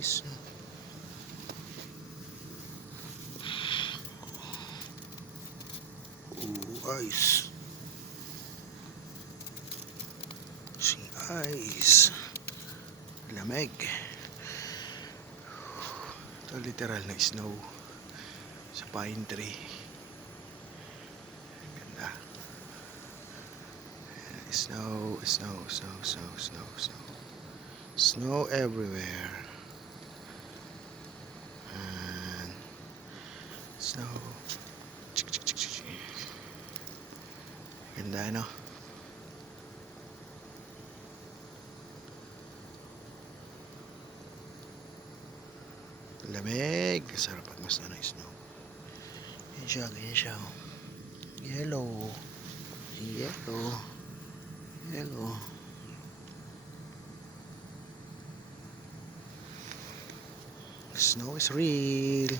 Snow. Ice. Sea ice. Lamig. Ito literal na snow sa pine tree. Ganda. Snow, snow, snow, snow, snow, snow. Snow everywhere. And snow. Ganda, no? Lamig. Sarap pag mas na snow. Yan siya, ganyan siya. Yellow. Yellow. Yellow. Snow is real.